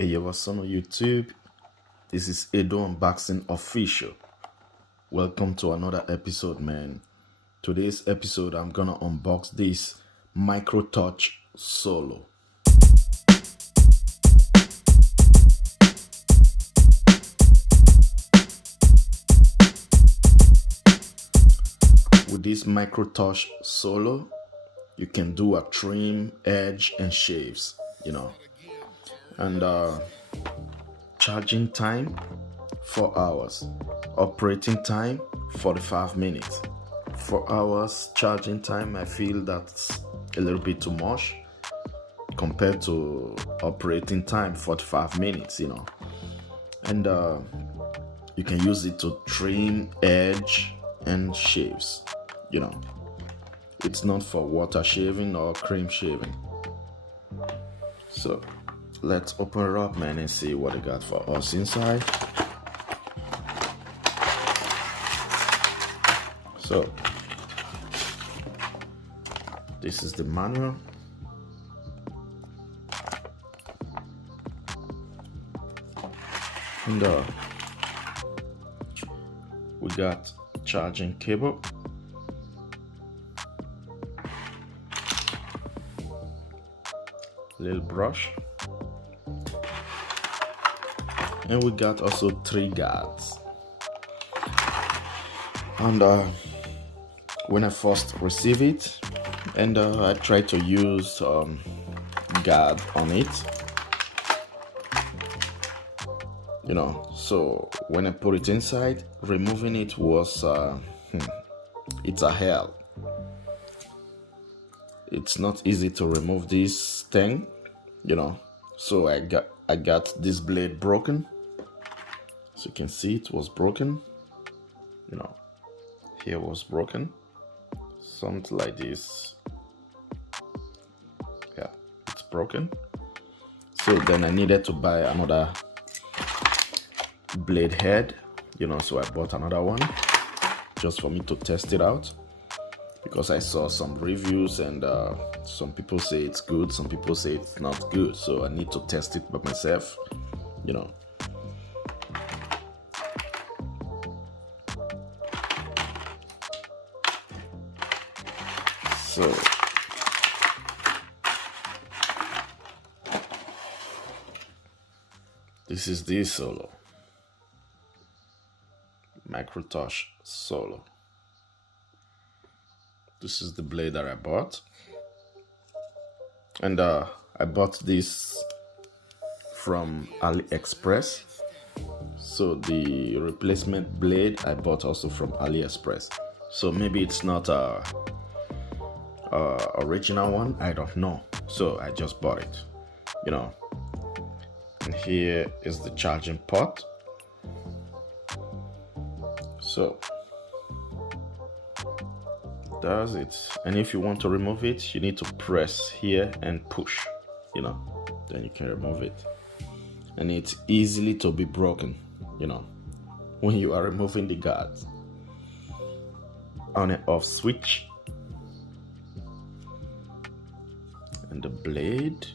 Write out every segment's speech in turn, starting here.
Hey, what's on YouTube? This is Edo Unboxing Official. Welcome to another episode, man. Today's episode, I'm gonna unbox this MicroTouch Solo. With this MicroTouch Solo, you can do a trim, edge, and shaves, and charging time 4 hours, operating time 45 minutes. 4 hours charging time, I feel that's a little bit too much compared to operating time 45 minutes, and you can use it to trim, edge, and shaves. It's not for water shaving or cream shaving. So let's open it up, man, and see what it got for us inside. So this is the manual. And we got charging cable, little brush, and we got also 3 guards. And when I first received it, and I tried to use guard on it, so when I put it inside, removing it was it's a hell. It's not easy to remove this thing, so I got this blade broken. So you can see it was broken, here was broken, something like this. Yeah, it's broken. So then I needed to buy another blade head, so I bought another one just for me to test it out, because I saw some reviews and some people say it's good, some people say it's not good, so I need to test it by myself, So this is the Solo, MicroTouch Solo. This is the blade that I bought, and I bought this from AliExpress. So the replacement blade I bought also from AliExpress. So maybe it's not a original one, I don't know. So I just bought it, And here is the charging port. So does it, and if you want to remove it, you need to press here and push, then you can remove it. And it's easily to be broken, when you are removing the guards. On and off switch, and the blade.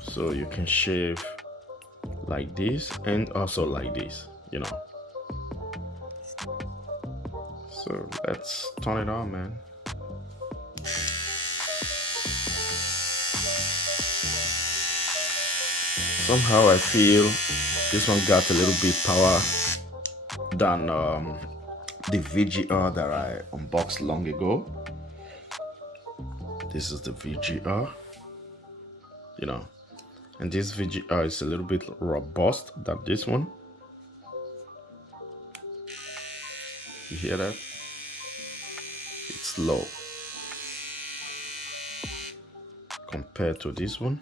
So you can shave like this and also like this, So let's turn it on, man. Somehow I feel this one got a little bit power than the VGR that I unboxed long ago. This is the VGR, and this VGR is a little bit robust than this one. You hear that? It's low compared to this one.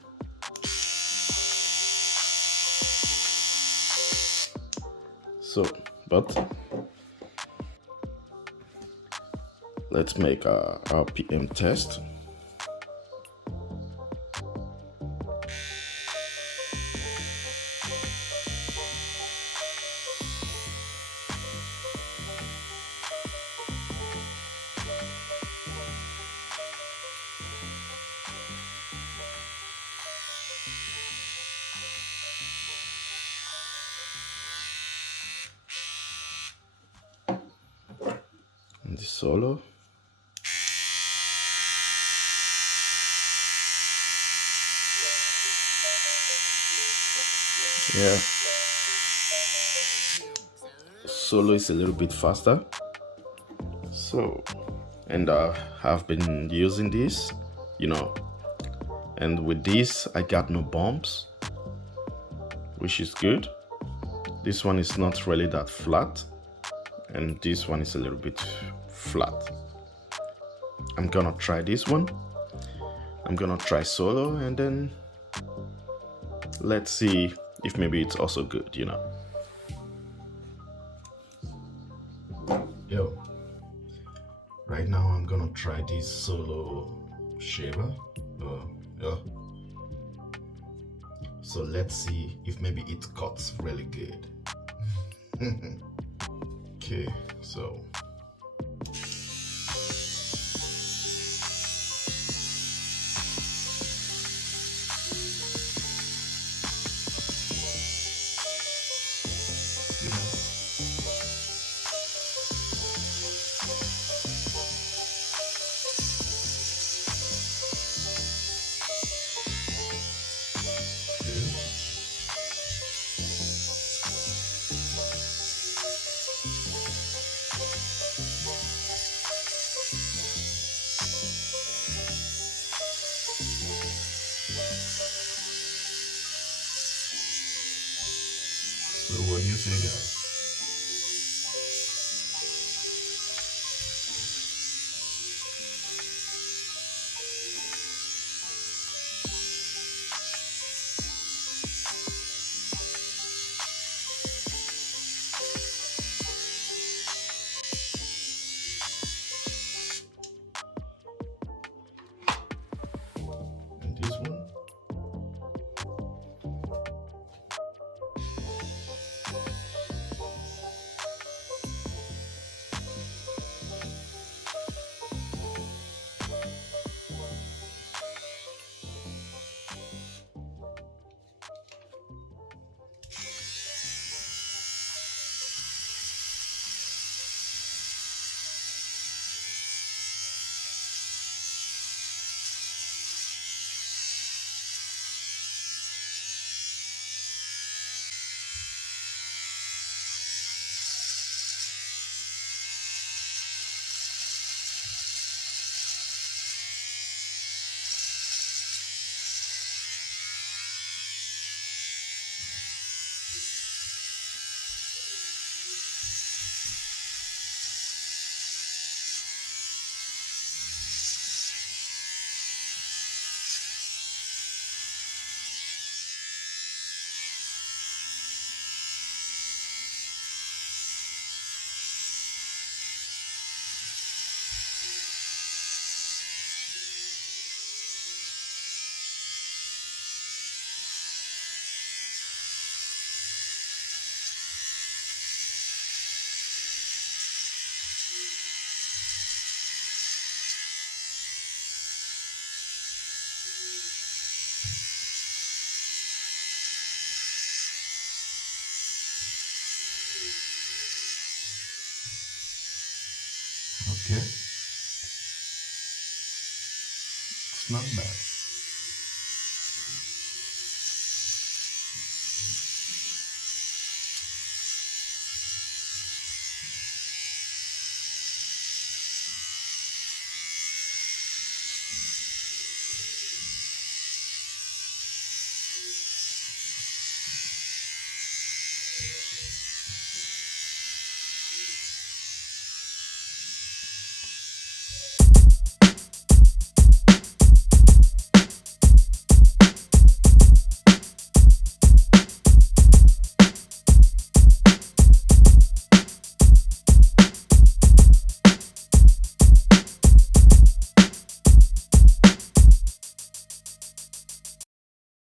So, but let's make a RPM test. solo. Yeah, solo is a little bit faster. So, and I've been using this, you know, and with this I got no bumps, which is good. This one is not really that flat, and this one is a little bit flat. I'm gonna try this one. I'm gonna try solo, and then let's see if maybe it's also good, you know. Yo, right now I'm gonna try this solo shaver. Yeah. So let's see if maybe it cuts really good. Okay, so what do you say, guys? And this one? Okay. It's not bad.